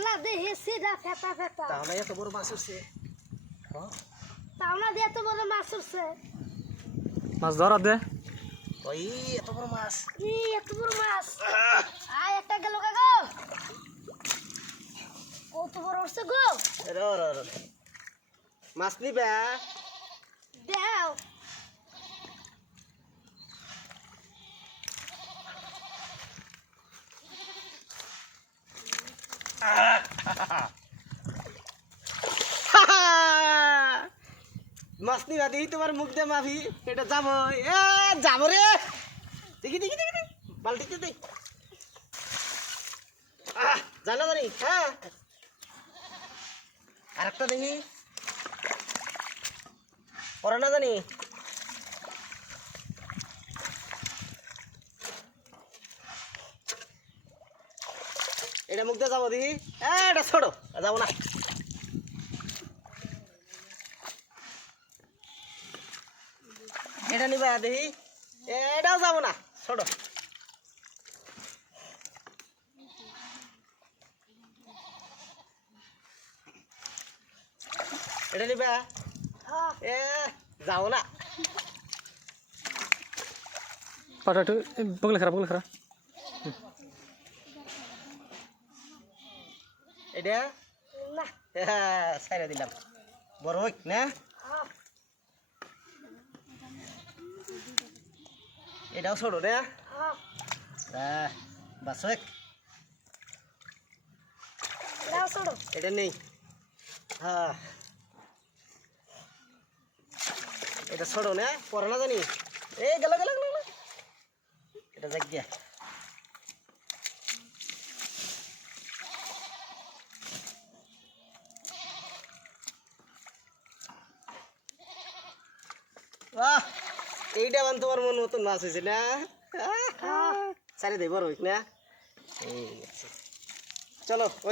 না দেখে সিধা ফেটা ফেটা তাহলে এত বড় মাছ উঠছে তাও না দিয়ে এত বড় মাছ উঠছে মাছ ধরা দে ওই এত বড় মাছ এত বড় মাছ আয় একটা গেল গো কত বড় উঠছে গো মাছ নিবে দাও মাছ নিবা দেখি তোমার মুখ দিয়ে মাফি এটা যাবো যাবো রে দেখি দেখি দেখি বালতিতে দেখ জানো জানি হ্যাঁ আরেকটা দেখি পরে না জানি এটা মুখ দিয়ে যাবো দেখি এটা ছোড়ো যাবো না এটা নিবা দেখি এটাও যাবো না ছোড়ো এটা নিবা যাবো না পাটা একটু বগলে খারাপ এটা না সাইরা দিলাম বড় হোক না এটাও ছোড়ো রে বাস হোক দাও ছোড়ো এটা নেই হ্যাঁ এটা ছোড়ো না পরে না জানি গেল গেল গেল এটা যাক গিয়া বাহ এইটা বান তোমার মন মতন মাছ হয়েছে না সারি দেই বড় হইক না ঠিক আছে চলো